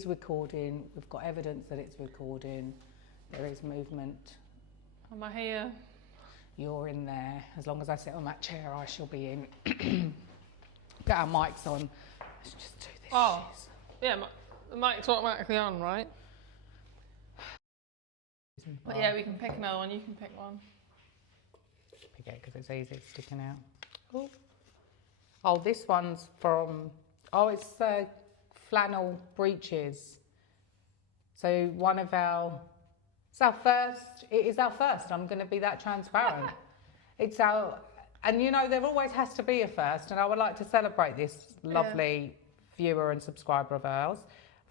It's recording. We've got evidence that it's recording. There is movement. Am I here? You're in there. As long as I sit on that chair, I shall be in. Get our mics on. Let's just do this. Oh, yeah, the mic's automatically on, right? But yeah, we can pick another one. You can pick one. Pick it because it's easy. It's sticking out. Oh, this one's from. Oh, it's flannel breeches. So one of our. It's our first. It is our first. I'm going to be that transparent. It's our. And you know, there always has to be a first, and I would like to celebrate this lovely viewer and subscriber of ours,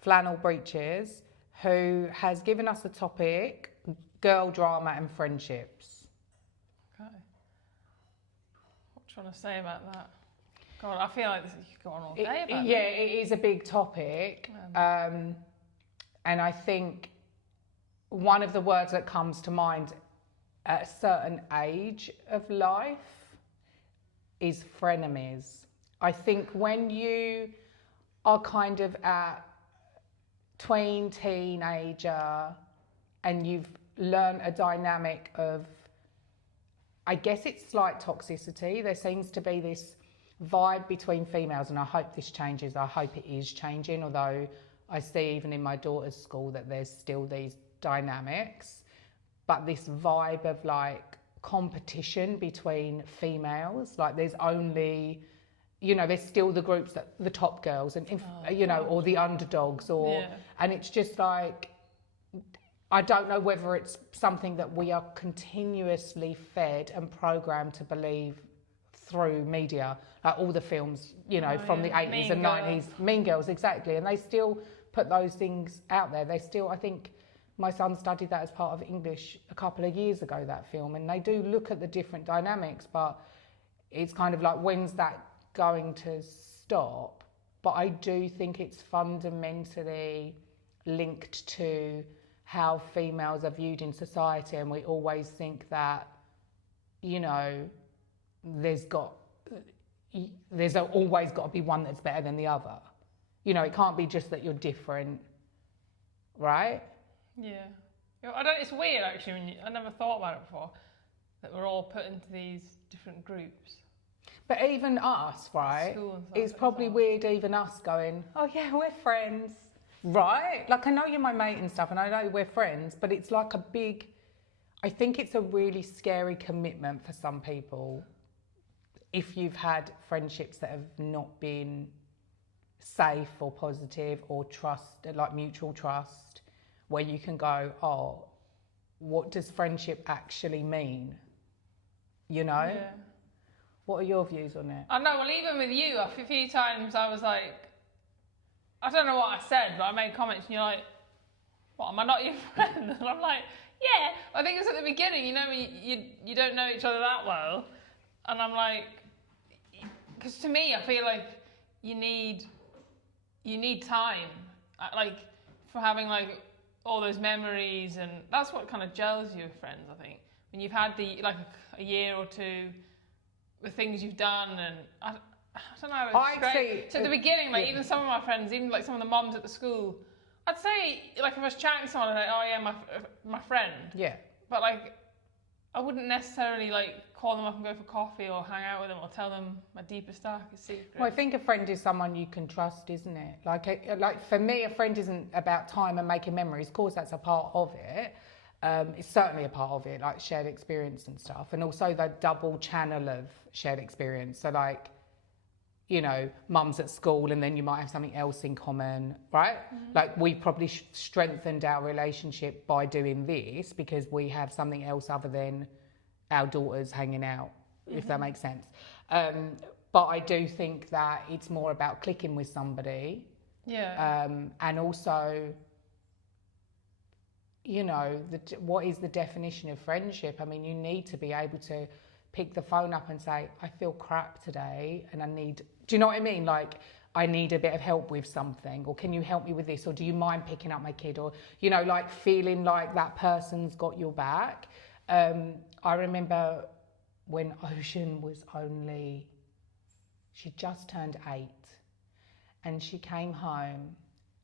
Flannel Breeches, who has given us a topic, girl drama and friendships. Okay. What do you want to say about that? God, I feel like you could go on all day about it. Yeah, it is a big topic. And I think one of the words that comes to mind at a certain age of life is frenemies. I think when you are kind of at tween, teenager, and you've learned a dynamic of, I guess it's slight toxicity. There seems to be this vibe between females, and I hope this changes. I hope it is changing, although I see even in my daughter's school that there's still these dynamics, but this vibe of like competition between females, like there's only, you know, there's still the groups that the top girls and if, you know, or the underdogs, or and it's just like, I don't know whether it's something that we are continuously fed and programmed to believe through media, like all the films, you know, from the 80s and 90s, Mean Girls, exactly, and they still put those things out there. They still, I think my son studied that as part of English a couple of years ago, that film, and they do look at the different dynamics, but it's kind of like, when's that going to stop? But I do think it's fundamentally linked to how females are viewed in society, and we always think that, you know, there's always got to be one that's better than the other. You know, it can't be just that you're different, right? Yeah. It's weird actually, I never thought about it before, that we're all put into these different groups. But even us, right? It's probably weird even us going, oh yeah, we're friends, right? Like, I know you're my mate and stuff, and I know we're friends, but it's like a big, I think it's a really scary commitment for some people if you've had friendships that have not been safe or positive or trust, like mutual trust, where you can go, oh, what does friendship actually mean? You know? Yeah. What are your views on it? I know, well, even with you, a few times I was like, I don't know what I said, but I made comments and you're like, what, am I not your friend? And I'm like, yeah. I think it was at the beginning, you know, you don't know each other that well. And I'm like, because to me, I feel like you need time, like, for having like all those memories, and that's what kind of gels you with friends, I think. When you've had a year or two, the things you've done, and I don't know. So at the beginning, like even some of my friends, even like some of the moms at the school, I'd say like if I was chatting to someone, I'd like, oh yeah, my friend. Yeah. But like, I wouldn't necessarily like call them up and go for coffee or hang out with them or tell them my deepest, darkest secrets. Well, I think a friend is someone you can trust, isn't it? Like for me, a friend isn't about time and making memories. Of course, that's a part of it. It's certainly a part of it, like shared experience and stuff, and also the double channel of shared experience. So like, you know, mum's at school and then you might have something else in common, right? Mm-hmm. Like we probably strengthened our relationship by doing this because we have something else other than our daughters hanging out, if that makes sense. But I do think that it's more about clicking with somebody. Yeah. And also, you know, what is the definition of friendship? I mean, you need to be able to pick the phone up and say, I feel crap today and I need, do you know what I mean? Like, I need a bit of help with something, or can you help me with this? Or do you mind picking up my kid? Or, you know, like feeling like that person's got your back. I remember when Ocean was she just turned 8, and she came home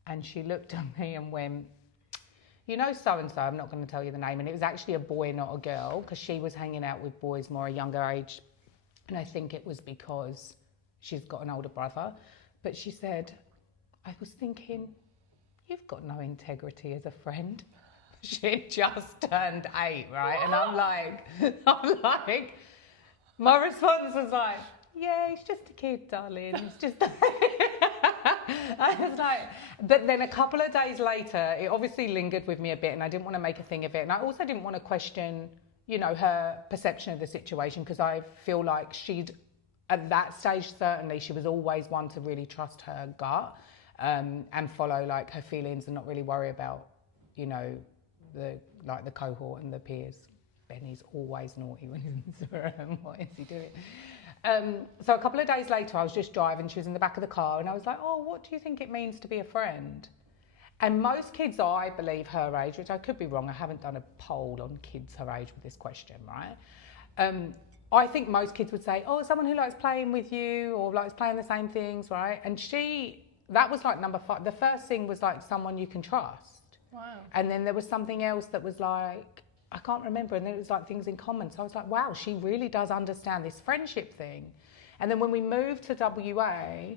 And she looked at me and went, you know so-and-so, I'm not going to tell you the name. And it was actually a boy, not a girl, because she was hanging out with boys more a younger age. And I think it was because she's got an older brother. But she said, I was thinking, you've got no integrity as a friend. She'd just turned 8, right? And I'm like, my response was like, yeah, he's just a kid, darling. It's just... I was like, but then a couple of days later, it obviously lingered with me a bit and I didn't want to make a thing of it. And I also didn't want to question, you know, her perception of the situation, because I feel like at that stage, certainly, she was always one to really trust her gut and follow like her feelings and not really worry about, you know, the cohort and the peers. Benny's always naughty when he's in the room. What is he doing? So a couple of days later, I was just driving. She was in the back of the car, and I was like, "Oh, what do you think it means to be a friend?" And most kids, I believe, her age, which I could be wrong. I haven't done a poll on kids her age with this question, right? I think most kids would say, "Oh, someone who likes playing with you or likes playing the same things," right? And that was like number 5. The first thing was like someone you can trust. Wow. And then there was something else that was like, I can't remember, and then it was like things in common. So I was like, wow, she really does understand this friendship thing. And then when we moved to WA,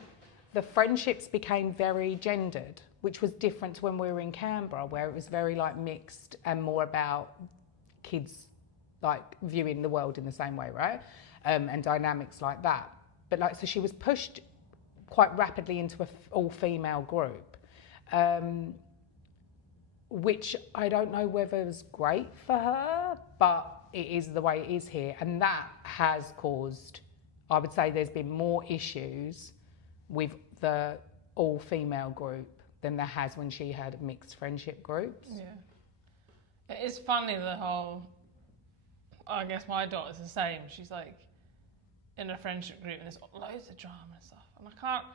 the friendships became very gendered, which was different to when we were in Canberra, where it was very like mixed and more about kids like viewing the world in the same way, right? And dynamics like that. But like, so she was pushed quite rapidly into an all-female group. Which I don't know whether it's great for her, but it is the way it is here. And that has caused, I would say there's been more issues with the all-female group than there has when she had mixed friendship groups. Yeah. It is funny, the whole, I guess my daughter's the same. She's like in a friendship group and there's loads of drama and stuff. And I can't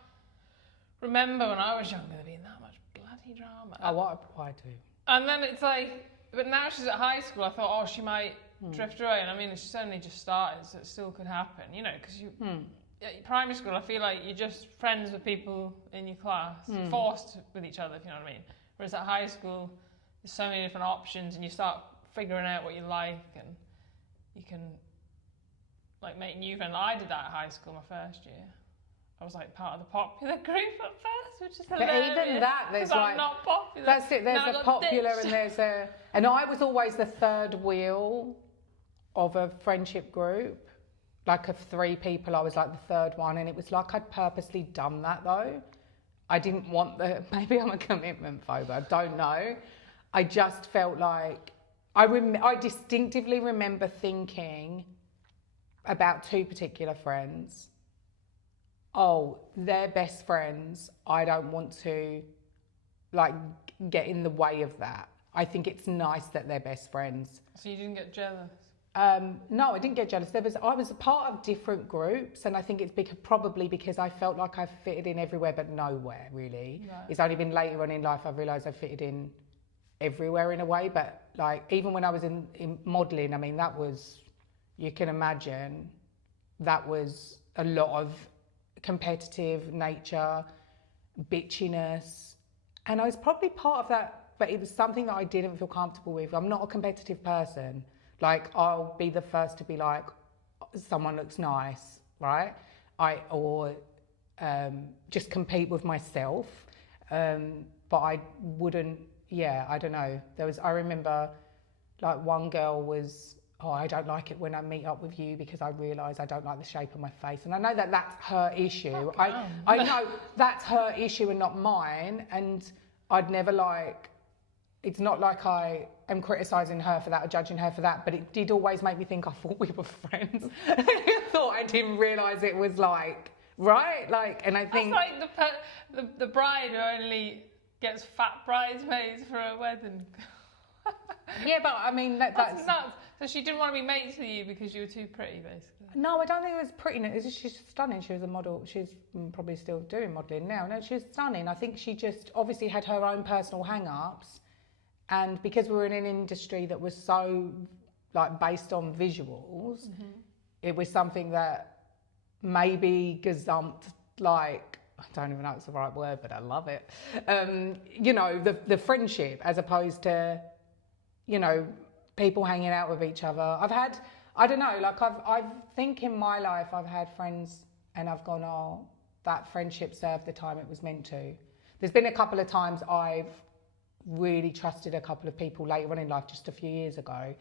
remember when I was younger there being that much bloody drama. Oh, I do. And then it's like, but now she's at high school, I thought, oh, she might drift away. And I mean, she's only just started, so it still could happen, you know, because at primary school, I feel like you're just friends with people in your class, forced with each other, if you know what I mean. Whereas at high school, there's so many different options and you start figuring out what you like and you can like make new friends. I did that at high school my first year. I was like part of the popular group at first, which is hilarious. But even that, there's like, I'm not popular. That's it, there's now a popular and there's a, and I was always the third wheel of a friendship group. Like of 3 people, I was like the third one, and it was like I'd purposely done that though. I didn't want maybe I'm a commitment phobe, I don't know. I just felt like, I distinctively remember thinking about 2 particular friends, oh, they're best friends, I don't want to like get in the way of that. I think it's nice that they're best friends. So you didn't get jealous? No, I didn't get jealous. I was a part of different groups, and I think it's probably because I felt like I fitted in everywhere but nowhere, really. Right. It's only been later on in life I've realised I fitted in everywhere in a way, but like even when I was in modelling, I mean, that was, you can imagine, that was a lot of competitive nature, bitchiness, and I was probably part of that, but it was something that I didn't feel comfortable with. I'm not a competitive person. Like, I'll be the first to be like, someone looks nice, right? Or just compete with myself. But I wouldn't, I don't know. I remember like one girl was, oh, I don't like it when I meet up with you because I realise I don't like the shape of my face. And I know that that's her issue. I know that's her issue and not mine. And I'd never it's not like I am criticising her for that or judging her for that, but it did always make me think I thought we were friends. I thought I didn't realise it was like, right? Like, and I think... That's like the bride who only gets fat bridesmaids for a wedding. Yeah, but I mean... That's nuts. So she didn't want to be mates with you because you were too pretty, basically? No, I don't think it was prettiness. She's stunning. She was a model. She's probably still doing modelling now. No, she's stunning. I think she just obviously had her own personal hang-ups. And because we were in an industry that was so like based on visuals, it was something that maybe gazumped like I don't even know if it's the right word, but I love it. You know, the friendship as opposed to, you know, people hanging out with each other. I've had, I don't know, like I think in my life I've had friends and I've gone, oh, that friendship served the time it was meant to. There's been a couple of times I've really trusted a couple of people later on in life, just a few years ago,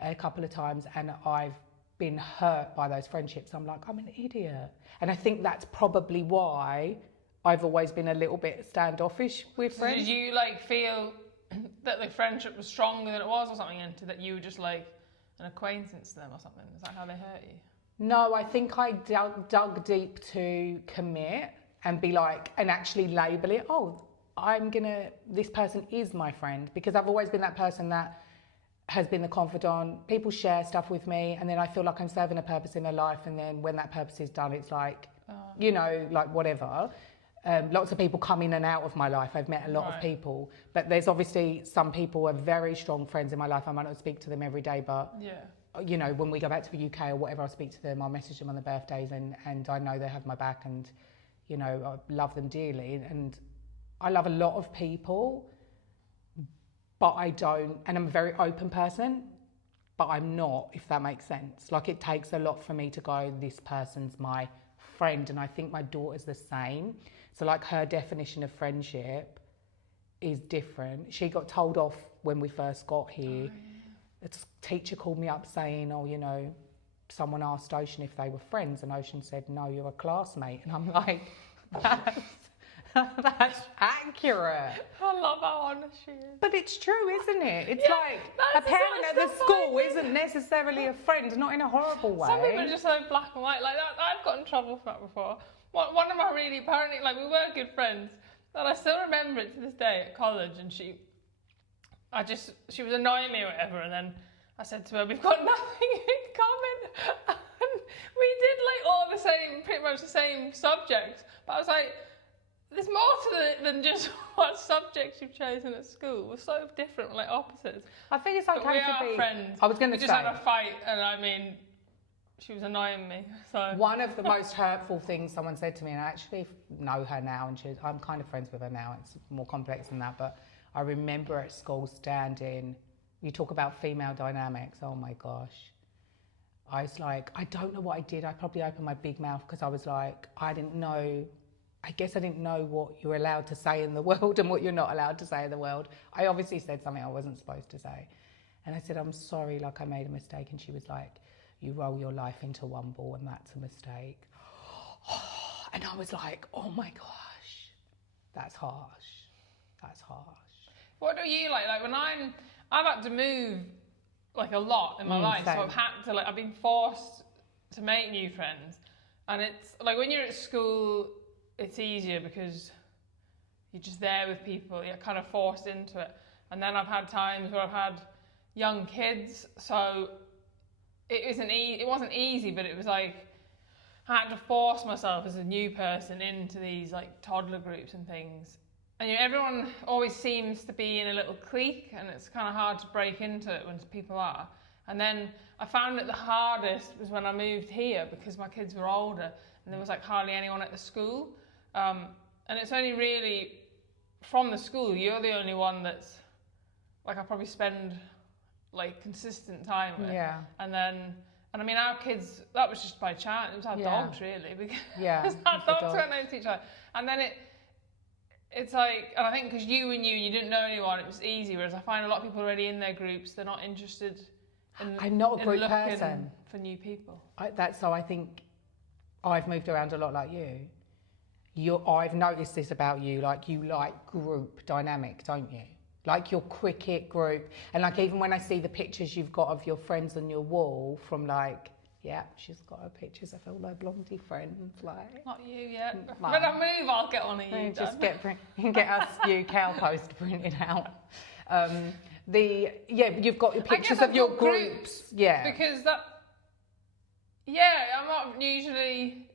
a couple of times, and I've been hurt by those friendships. I'm like, I'm an idiot. And I think that's probably why I've always been a little bit standoffish with friends. Did you like feel that the friendship was stronger than it was or something, and that you were just like an acquaintance to them or something? Is that how they hurt you? No, I think I dug deep to commit and be like, and actually label it, oh, this person is my friend, because I've always been that person that has been the confidant. People share stuff with me and then I feel like I'm serving a purpose in their life, and then when that purpose is done, it's like, you know, like whatever. Lots of people come in and out of my life. I've met a lot of people, but there's obviously some people who are very strong friends in my life. I might not speak to them every day, but you know, when we go back to the UK or whatever, I'll speak to them, I'll message them on their birthdays, and I know they have my back, and you know, I love them dearly, and I love a lot of people, but I don't, and I'm a very open person, but I'm not, if that makes sense. Like, it takes a lot for me to go, this person's my friend, and I think my daughter's the same. So like, her definition of friendship is different. She got told off when we first got here. A teacher called me up saying, oh, you know, someone asked Ocean if they were friends, and Ocean said, no, you're a classmate. And I'm like, that's accurate. I love how honest she is. But it's true, isn't it? It's like, a parent at the school isn't necessarily a friend, not in a horrible way. Some people are just so black and white like that. I've got in trouble for that before. One of my really, apparently, like, we were good friends, and I still remember it to this day at college, and she was annoying me or whatever, and then I said to her, we've got nothing in common. And we did like all the same, pretty much the same subjects, but I was like, there's more to it than just what subjects you've chosen at school. We're so different, like opposites. I think it's okay but we to are be friends. I was going to We say, just had a fight, and I mean, she was annoying me. So one of the most hurtful things someone said to me, and I actually know her now, and I'm kind of friends with her now. It's more complex than that, but I remember at school standing. You talk about female dynamics. Oh my gosh. I was like, I don't know what I did. I probably opened my big mouth because I was like, I guess I didn't know what you're allowed to say in the world and what you're not allowed to say in the world. I obviously said something I wasn't supposed to say. And I said, I'm sorry, like I made a mistake. And she was like, you roll your life into one ball and that's a mistake. And I was like, oh my gosh, that's harsh. That's harsh. what do you like? Like, when I've had to move like a lot in my life, same. so I've been forced to make new friends. And it's like, when you're at school, it's easier because you're just there with people, you're kind of forced into it. And then I've had times where I've had young kids, so it wasn't easy, but it was like I had to force myself as a new person into these like toddler groups and things. And you know, everyone always seems to be in a little clique, and it's kind of hard to break into it when people are. And then I found it the hardest was when I moved here, because my kids were older and there was like hardly anyone at the school. And it's only really from the school, you're the only one that's like, I probably spend like consistent time with. Yeah. And I mean, our kids, that was just by chance. It was our dogs, really, because our dogs went over to each other. And then it's like, and I think because you didn't know anyone, it was easy. Whereas I find a lot of people already in their groups, they're not interested in I'm not a group looking person for new people. I think I've moved around a lot like you. I've noticed this about you, like you like group dynamic, don't you? Like your cricket group, and like even when I see the pictures you've got of your friends on your wall, from like, yeah, she's got her pictures of all her blondie friends, like. Not you yet. When I move, I'll get on you. Just get us ewecow post printed out. You've got your pictures of your groups. Yeah. Because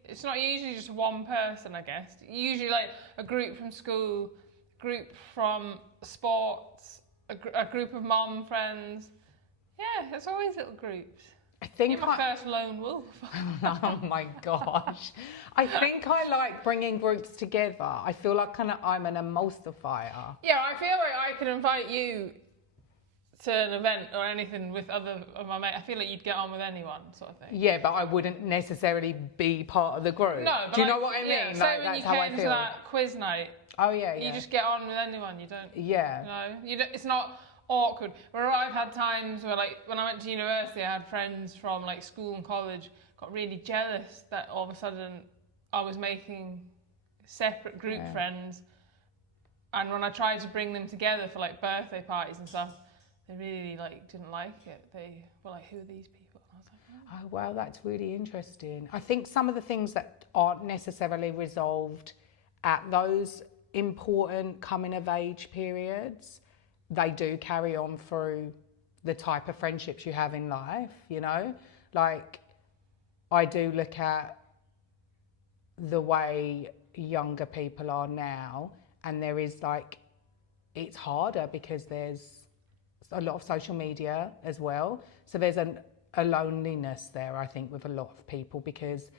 it's not usually just one person, I guess. Usually like a group from school, group from sports, a group of mom friends. Yeah, it's always little groups. I think You're my first lone wolf. Oh my gosh. I think I like bringing groups together. I feel like I'm an emulsifier. Yeah, I feel like I could invite you to an event or anything with other of my mates. I feel like you'd get on with anyone, sort of thing. Yeah, but I wouldn't necessarily be part of the group. No, but do you know what I mean? Yeah, like, so when you that's how I came to feel. that quiz night, Oh yeah, yeah. you just get on with anyone. You don't. Yeah. You know, you don't, it's not awkward. Where I've had times where, like, when I went to university, I had friends from like school and college got really jealous that all of a sudden I was making separate group friends, and when I tried to bring them together for like birthday parties and stuff, they really like didn't like it. They were like, "Who are these people?" And I was like, Oh well, that's really interesting. I think some of the things that aren't necessarily resolved at those important coming of age periods, they do carry on through the type of friendships you have in life, you know? Like, I do look at the way younger people are now, and there is like, it's harder because there's a lot of social media as well. So there's a loneliness there, I think, with a lot of people because,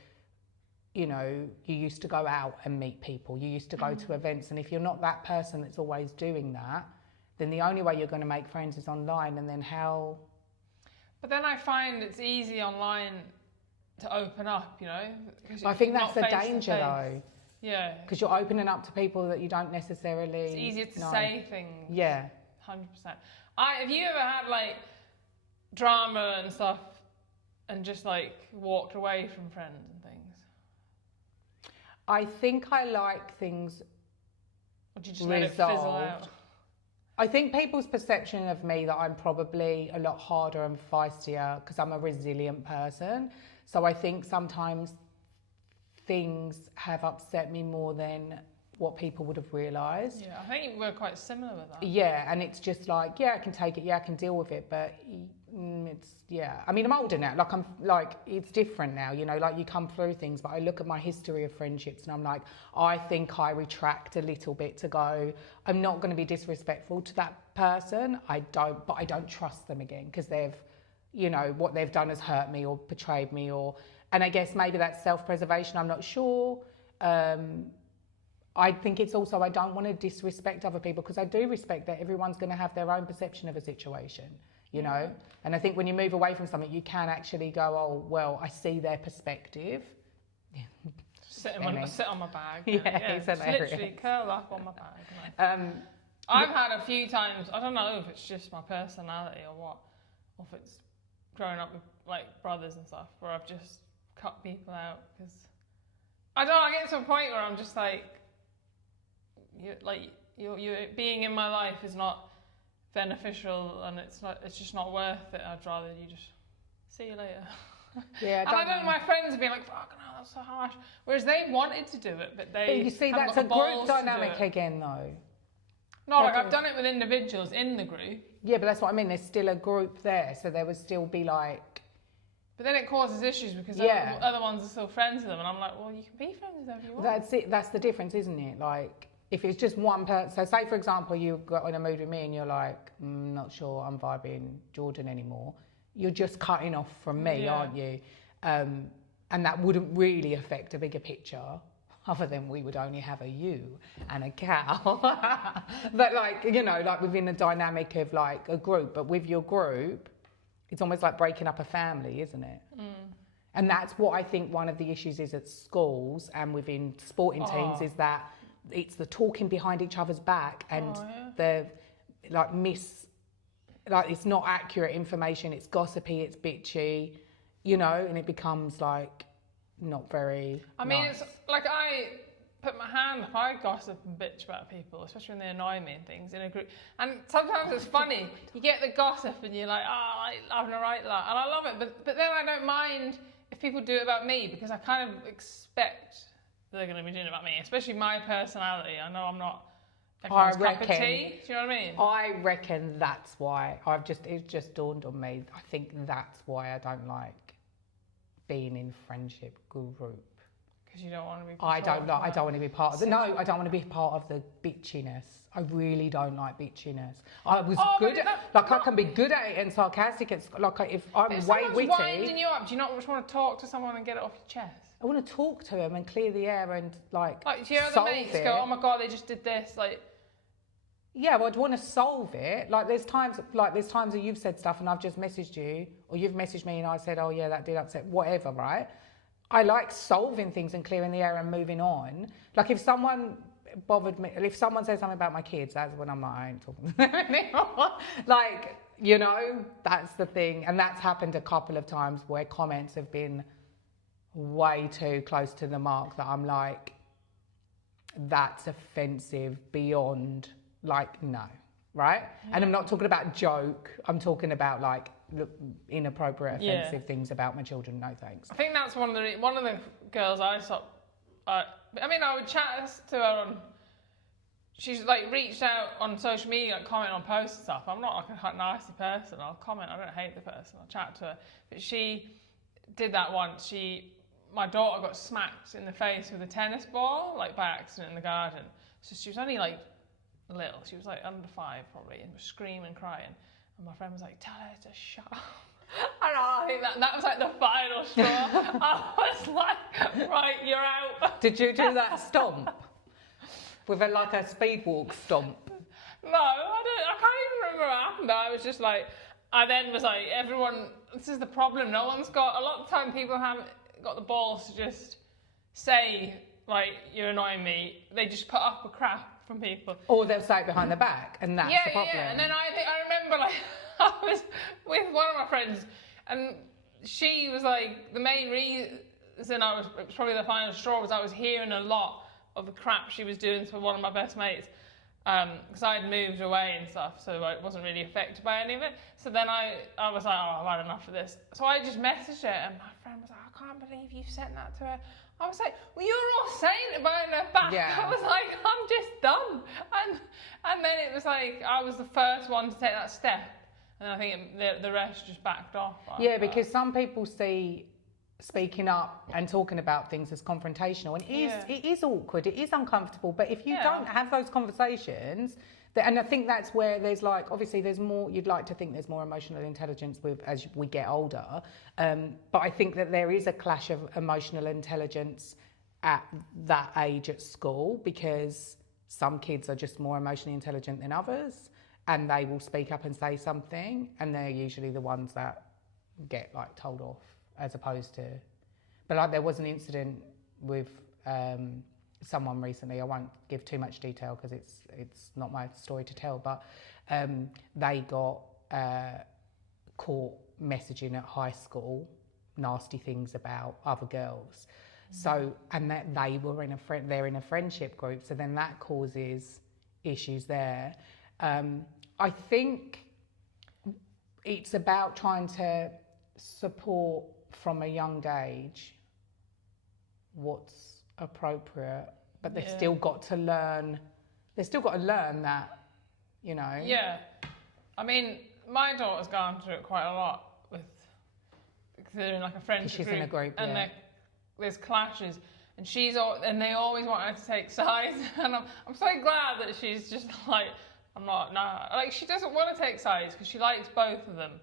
you know, you used to go out and meet people, you used to go to events, and if you're not that person that's always doing that, then the only way you're going to make friends is online, and then how... But then I find it's easy online to open up, you know? I think that's the danger though. Yeah. Because you're opening up to people that you don't necessarily It's easier to know. say things. Yeah. 100%. Have you ever had like drama and stuff and just like walked away from friends and things? I think I like things Or did you just let it fizzle out? I think people's perception of me that I'm probably a lot harder and feistier because I'm a resilient person. So I think sometimes things have upset me more than what people would have realised. Yeah, I think we're quite similar with that. Yeah, and it's just like, yeah, I can take it, yeah, I can deal with it, but it's, yeah. I mean, I'm older now, it's different now, you know, like you come through things, but I look at my history of friendships and I'm like, I think I retract a little bit to go, I'm not going to be disrespectful to that person, but I don't trust them again because they've, you know, what they've done has hurt me or betrayed me and I guess maybe that's self-preservation, I'm not sure. I think it's also, I don't want to disrespect other people because I do respect that everyone's going to have their own perception of a situation, you know? And I think when you move away from something, you can actually go, oh, well, I see their perspective. Sit on my bag. Yeah, just literally curl up on my bag. I've had a few times, I don't know if it's just my personality or what, or if it's growing up with like brothers and stuff, where I've just cut people out because I get to a point where I'm just like, you being in my life is not beneficial and it's just not worth it. I'd rather you just see you later. Yeah, and I don't know, my friends have been like, fucking hell, that's so harsh. Whereas they wanted to do it, but they you see, haven't that's got a the balls group to do dynamic it. again, though. No, like I've done it with individuals in the group. Yeah, but that's what I mean. There's still a group there, so there would still be like... But then it causes issues because other ones are still friends with them, and I'm like, well, you can be friends with them if you want. That's it. That's the difference, isn't it? Like, if it's just one person... So say, for example, you got in a mood with me and you're like, not sure I'm vibing Jordan anymore. You're just cutting off from me, aren't you? And that wouldn't really affect a bigger picture, other than we would only have a you and a cow. But like, you know, like within the dynamic of like a group, but with your group, it's almost like breaking up a family, isn't it? And that's what I think one of the issues is at schools and within sporting teams is that it's the talking behind each other's back and the like it's not accurate information, it's gossipy, it's bitchy, you know, and it becomes like not very nice. It's like I put my hand up, I gossip and bitch about people, especially when they annoy me and things in a group. And sometimes it's funny, you get the gossip and you're like, I'm gonna write that. And I love it, but then I don't mind if people do it about me because I kind of expect they're gonna be doing it about me, especially my personality. I know I'm not everyone's cup of tea. Do you know what I mean? I reckon that's why it just dawned on me. I think that's why I don't like being in friendship group. Because you don't want to be. I don't want to be part of the. No, I don't want to be part of the bitchiness. I really don't like bitchiness. I was good at, like, I can be good at it and sarcastic. It's like, if I'm way witty. Winding you up, do you not just want to talk to someone and get it off your chest? I want to talk to them and clear the air and like do you know the mates go, oh my God, they just did this, like. Yeah, well, I'd want to solve it. Like, there's times that you've said stuff and I've just messaged you, or you've messaged me and I said, oh yeah, that did upset, whatever, right? I like solving things and clearing the air and moving on. Like, if someone bothered me, if someone says something about my kids, that's when I'm like, I ain't talking to them anymore. Like, you know, that's the thing. And that's happened a couple of times where comments have been way too close to the mark that I'm like, that's offensive beyond, like, no, right? Yeah. And I'm not talking about joke. I'm talking about like inappropriate, offensive things about my children. No thanks. I think that's one of the girls I saw. I would chat to her on. She's like reached out on social media, like comment on posts and stuff. I'm not like a nasty person. I'll comment. I don't hate the person. I'll chat to her. But she did that once. My daughter got smacked in the face with a tennis ball, like by accident in the garden. So she was only like little. She was like under 5 probably, and was screaming, crying. And my friend was like, "Tell her to shut up." And I think that was like the final straw. I was like, right, you're out. Did you do that stomp? With a speed walk stomp? No, I can't even remember what happened, but I was just like, I then was like, everyone, this is the problem. No one's got, a lot of the time people haven't got the balls to just say, like, you're annoying me. They just put up a crap from people. Or they'll say it behind the back, and that's the problem. Yeah, and then I remember, like, I was with one of my friends, and she was like, the main reason it was probably the final straw was I was hearing a lot of the crap she was doing to one of my best mates, because I had moved away and stuff, so I wasn't really affected by any of it. So then I was like, oh, I've had enough of this. So I just messaged her, and my friend was like, I can't believe you sent that to her. I was like, well, you're all saying it behind her back. Yeah. I was like, I'm just done. And then it was like, I was the first one to take that step. And I think the rest just backed off. Yeah, because some people see speaking up and talking about things as confrontational, and it is awkward, it is uncomfortable, but if you don't have those conversations, and I think that's where there's like, obviously there's more, you'd like to think there's more emotional intelligence as we get older, but I think that there is a clash of emotional intelligence at that age at school, because some kids are just more emotionally intelligent than others, and they will speak up and say something, and they're usually the ones that get like told off, as opposed to, but like there was an incident with someone recently. I won't give too much detail because it's not my story to tell, but they got caught messaging at high school nasty things about other girls. So, and that they were they're in a friendship group, so then that causes issues there. I think it's about trying to support from a young age what's appropriate, but they've still got to learn. They've still got to learn that, you know. Yeah, I mean, my daughter's gone through it quite a lot with, because they're in like a friendship group. She's in a group, and there's clashes, and they always want her to take sides, and I'm so glad that she's just like, I'm not, like, she doesn't want to take sides because she likes both of them.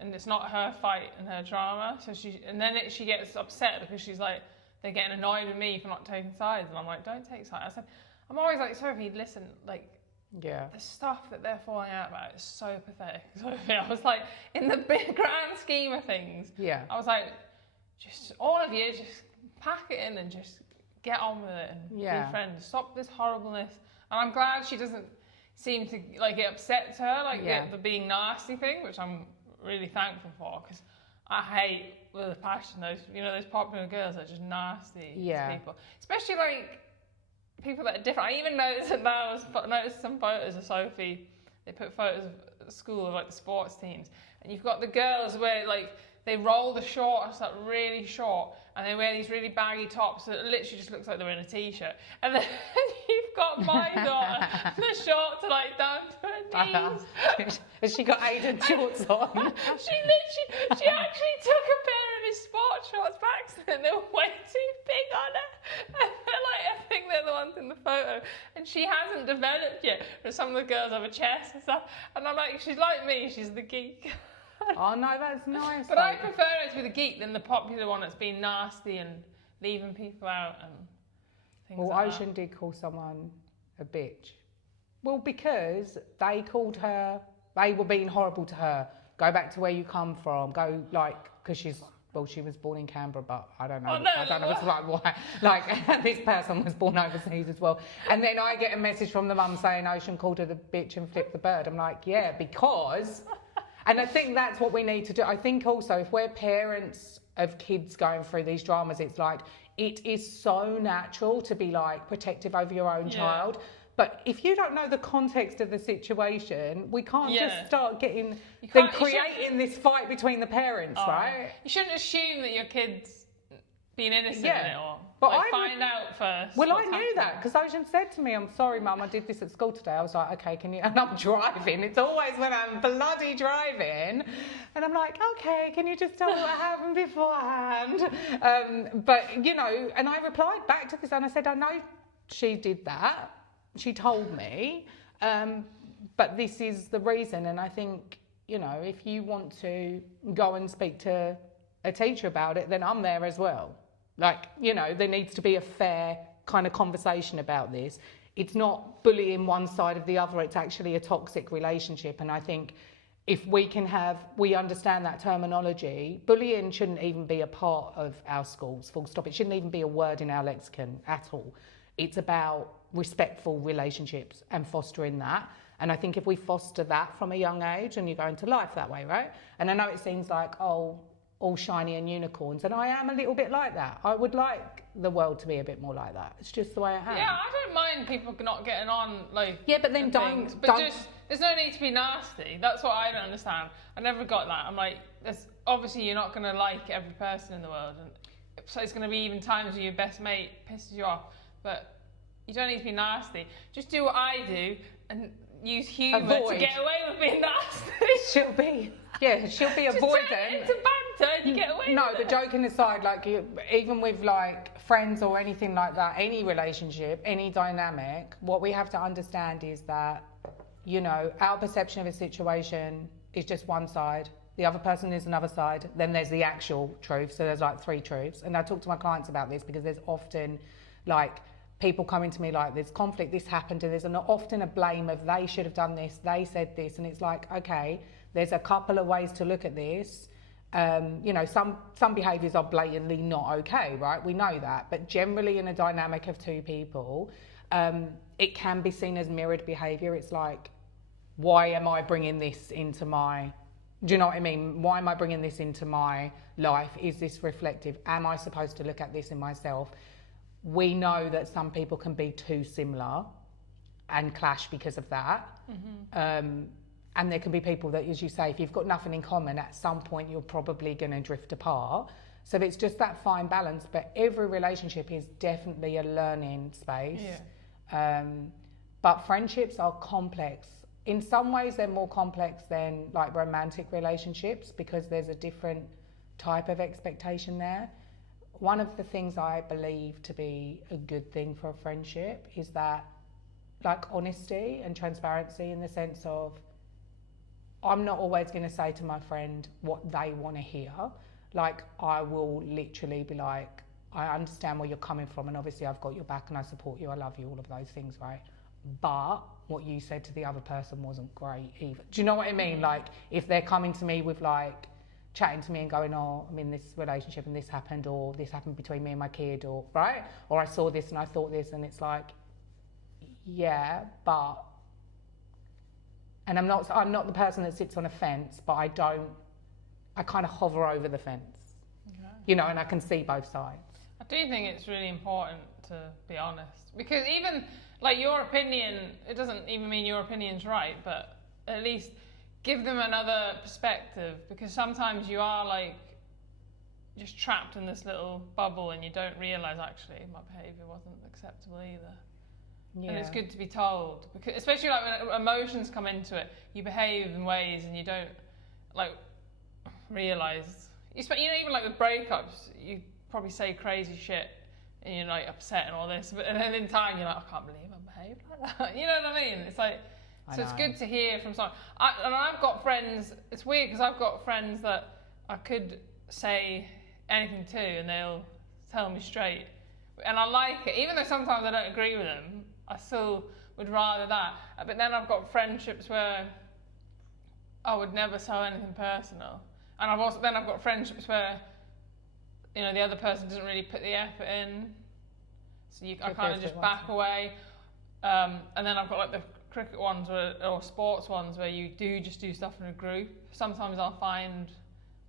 And it's not her fight and her drama. So she gets upset because she's like, they're getting annoyed with me for not taking sides. And I'm like, don't take sides. I said, I'm always like, Sophie, listen, like, the stuff that they're falling out about is so pathetic. Sophie, I was like, in the big grand scheme of things, I was like, just all of you, just pack it in and just get on with it and be friends. Stop this horribleness. And I'm glad she doesn't seem to, like, it upsets her, like the being nasty thing, which I'm really thankful for, because I hate with a passion those popular girls that are just nasty to people, especially like people that are different. I even noticed some photos of Sophie. They put photos of school of like the sports teams, and you've got the girls where like they roll the shorts like really short, and they wear these really baggy tops that literally just looks like they're in a t-shirt, and then you've got my daughter, the shorts are like down to her knees. Has she got Aiden shorts on? She actually took a pair of his sports shorts by accident. They were way too big on her, I think they're the ones in the photo, and she hasn't developed yet. But some of the girls have a chest and stuff, and I'm like, she's like me, she's the geek. Oh no, that's nice. But I prefer her to be the geek than the popular one that's been nasty and leaving people out and things Well, like Ocean did call someone a bitch. Well, because they called her, they were being horrible to her. Go back to where you come from. Go because she was born in Canberra, but I don't know. Oh, no, I don't know if it's like why. Like this person was born overseas as well. And then I get a message from the mum saying Ocean called her the bitch and flipped the bird. I'm like, yeah, because. And I think that's what we need to do. I think also if we're parents of kids going through these dramas, it's like it is so natural to be like protective over your own child. But if you don't know the context of the situation, we can't just start creating this fight between the parents, right? You shouldn't assume that your kid's been innocent in it or find out first. Well, I knew that because Ocean said to me, I'm sorry, Mum, I did this at school today. I was like, okay, can you? And I'm driving. It's always when I'm bloody driving. And I'm like, okay, can you just tell me what happened beforehand? But, and I replied back to this and I said, I know she did that. She told me, but this is the reason. And I think, if you want to go and speak to a teacher about it, then I'm there as well. There needs to be a fair kind of conversation about this. It's not bullying one side of the other. It's actually a toxic relationship. And I think if we understand that terminology, bullying shouldn't even be a part of our schools, full stop. It shouldn't even be a word in our lexicon at all. It's about respectful relationships and fostering that. And I think if we foster that from a young age, and you go into life that way, right? And I know it seems like, all shiny and unicorns, and I am a little bit like that. I would like the world to be a bit more like that. It's just the way I am. Yeah, I don't mind people not getting on, Yeah, but then don't. There's no need to be nasty. That's what I don't understand. I never got that. I'm like, obviously you're not going to like every person in the world, and so it's going to be even times where your best mate pisses you off, but you don't need to be nasty. Just do what I do and use humour to get away with being nasty. She'll be avoidant. Turn it into banter and you get away with it. No, but joking aside, even with friends or anything like that, any relationship, any dynamic, what we have to understand is that, our perception of a situation is just one side. The other person is another side. Then there's the actual truth. So there's three truths. And I talk to my clients about this because there's often people coming to me there's conflict, this happened, and there's often a blame of they should have done this, they said this, and it's like, okay, there's a couple of ways to look at this. Some behaviours are blatantly not okay, right? We know that. But generally in a dynamic of two people, it can be seen as mirrored behaviour. It's like, why am I bringing this into my... Do you know what I mean? Why am I bringing this into my life? Is this reflective? Am I supposed to look at this in myself? We know that some people can be too similar and clash because of that. Mm-hmm. And there can be people that, as you say, if you've got nothing in common, at some point you're probably going to drift apart. So it's just that fine balance. But every relationship is definitely a learning space. Yeah. But friendships are complex. In some ways, they're more complex than romantic relationships because there's a different type of expectation there. One of the things I believe to be a good thing for a friendship is that honesty and transparency, in the sense of I'm not always going to say to my friend what they want to hear. I will literally be like, I understand where you're coming from, and obviously I've got your back and I support you, I love you, all of those things, right? But what you said to the other person wasn't great either. Do you know what I mean? If they're coming to me with chatting to me and going, I'm in this relationship and this happened, or this happened between me and my kid, or right? Or I saw this and I thought this, and it's like, yeah, but... And I'm not the person that sits on a fence, but I kind of hover over the fence. Okay. And I can see both sides. I do think it's really important to be honest, because even your opinion, it doesn't even mean your opinion's right, but at least give them another perspective, because sometimes you are just trapped in this little bubble and you don't realise actually my behaviour wasn't acceptable either. Yeah. And it's good to be told, because especially when emotions come into it, you behave in ways and you don't realise. Even with breakups, you probably say crazy shit and you're like upset and all this, but and then in time you're like, I can't believe I behaved like that. You know what I mean? It's like, so it's good to hear from someone. And I've got friends. It's weird because I've got friends that I could say anything to, and they'll tell me straight, and I like it. Even though sometimes I don't agree with them, I still would rather that. But then I've got friendships where I would never tell anything personal, and I've got friendships where, you know, the other person doesn't really put the effort in, so I kind of just back away. And then I've got like the cricket ones or sports ones where you do just do stuff in a group. Sometimes I'll find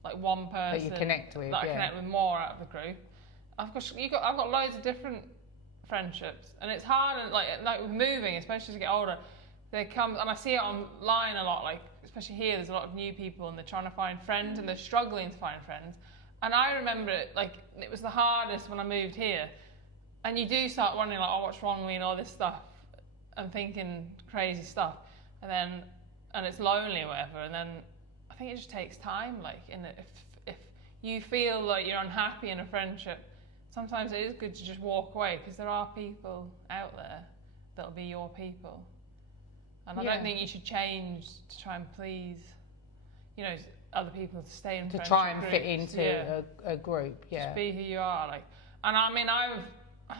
like one person that you connect with, that I connect with more out of the group. I've got loads of different friendships, and it's hard. And like with moving, especially as you get older, they come, and I see it online a lot. Like especially here, there's a lot of new people, and they're trying to find friends, and they're struggling to find friends. And I remember it was the hardest when I moved here, and you do start wondering like, oh, what's wrong with me and all this stuff, and thinking crazy stuff, and it's lonely or whatever, and then I think it just takes time. Like, if you feel like you're unhappy in a friendship, sometimes it is good to just walk away, because there are people out there that'll be your people, and I don't think you should change to try and please, you know, other people to stay in friendship try and groups. fit into a group. Just be who you are. Like, and I mean, I've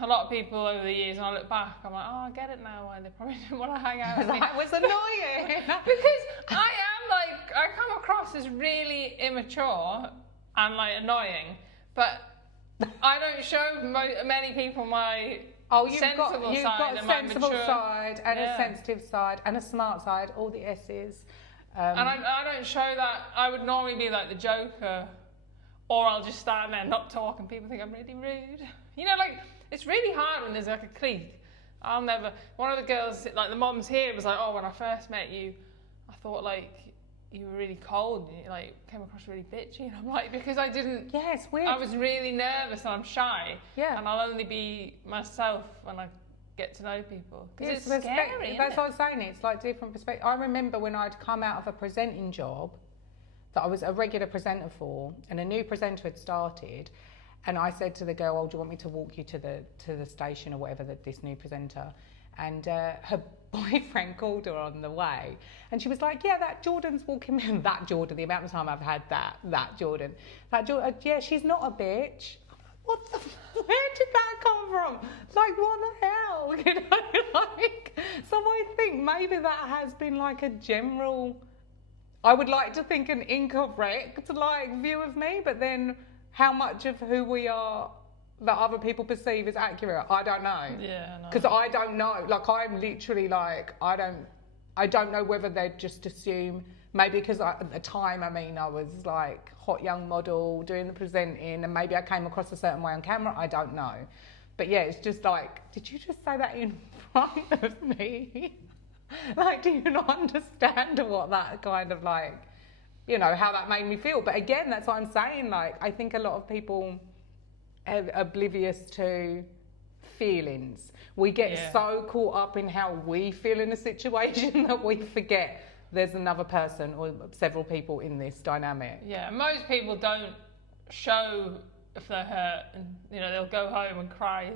a lot of people over the years, and I look back, I'm like, oh, I get it now why they probably didn't want to hang out with me. That was annoying. Because I come across as really immature and like annoying, but I don't show many people my sensible you've side got and a sensible my mature side and a sensitive side and a smart side, all the S's. And I don't show that. I would normally be like the joker, or I'll just stand there and not talk, and people think I'm really rude. You know, like, it's really hard when there's like a clique. One of the girls, like the moms here, was like, oh, when I first met you, I thought like you were really cold, and you like came across really bitchy. And I'm like, because I didn't. Yeah, it's weird. I was really nervous and I'm shy. Yeah. And I'll only be myself when I get to know people. Because it's scary. That's what I was saying. It's like different perspectives. I remember when I'd come out of a presenting job that I was a regular presenter for, and a new presenter had started, and I said to the girl, oh, do you want me to walk you to the station or whatever, this new presenter? And her boyfriend called her on the way, and she was like, yeah, that Jordan's walking in. That Jordan, the amount of time I've had that Jordan, yeah, she's not a bitch. Where did that come from? Like, what the hell? You know, like, so I think maybe that has been like a general, I would like to think an incorrect like view of me, but then how much of who we are that other people perceive as accurate, I don't know. Yeah, no. Because I don't know. Like, I'm literally like, I don't know whether they'd just assume, maybe because at the time, I mean, I was like hot young model doing the presenting, and maybe I came across a certain way on camera. I don't know. But yeah, it's just like, did you just say that in front of me? Like, do you not understand what that kind of like, you know, how that made me feel? But again, that's what I'm saying. Like, I think a lot of people are oblivious to feelings. We get so caught up in how we feel in a situation that we forget there's another person or several people in this dynamic. Yeah, most people don't show if they're hurt, and you know, they'll go home and cry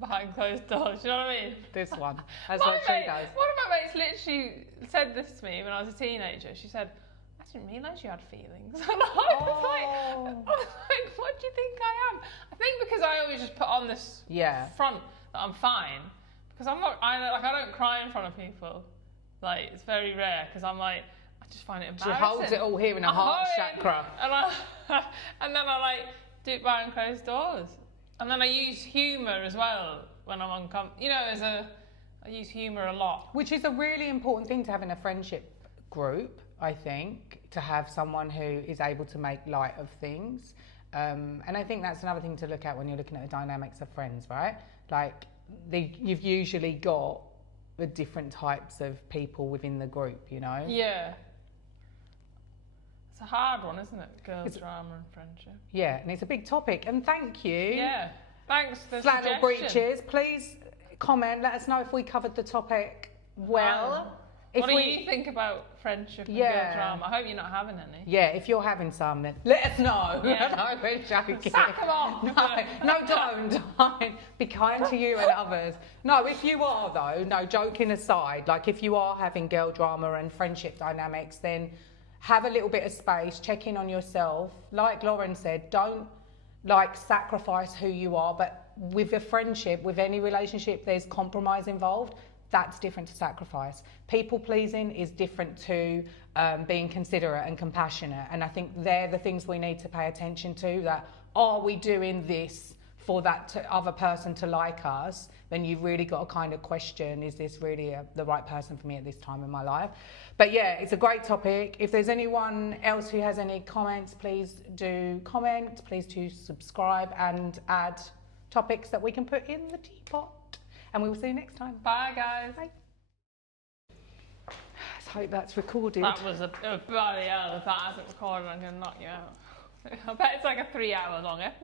behind closed doors. You know what I mean? This one, that's what she does. One of my mates literally said this to me when I was a teenager. She said, I didn't realise you had feelings. And I was like, what do you think I am? I think because I always just put on this front that I'm fine, because I'm not. I don't cry in front of people. Like, it's very rare, because I'm like, I just find it embarrassing. She holds it all here in her heart chakra. And then I like do it behind closed doors. And then I use humour as well when I'm uncomfortable. You know, I use humour a lot. Which is a really important thing to have in a friendship group, I think, to have someone who is able to make light of things. And I think that's another thing to look at when you're looking at the dynamics of friends, right? Like, you've usually got the different types of people within the group, you know? Yeah. It's a hard one, isn't it? Girls' drama and friendship. Yeah, and it's a big topic. And thank you. Yeah. Thanks for the Flannel Breeches. Please comment. Let us know if we covered the topic well. What do you think about friendship and girl drama? I hope you're not having any. Yeah, if you're having some, then let us know. Yeah. No, we're joking. Sack them off. No, don't. Be kind to you and others. No, if you are though, no, joking aside, like if you are having girl drama and friendship dynamics, then have a little bit of space, check in on yourself. Like Lauren said, don't like sacrifice who you are, but with a friendship, with any relationship, there's compromise involved. That's different to sacrifice. People pleasing is different to being considerate and compassionate. And I think they're the things we need to pay attention to, that are we doing this for that other person to like us? Then you've really got to kind of question, is this really the right person for me at this time in my life? But yeah, it's a great topic. If there's anyone else who has any comments, please do comment. Please do subscribe and add topics that we can put in the teapot. And we will see you next time. Bye, guys. Bye. Let's hope that's recorded. That was a bloody hell. If that hasn't recorded, I'm going to knock you out. I bet it's like a 3 hour long episode.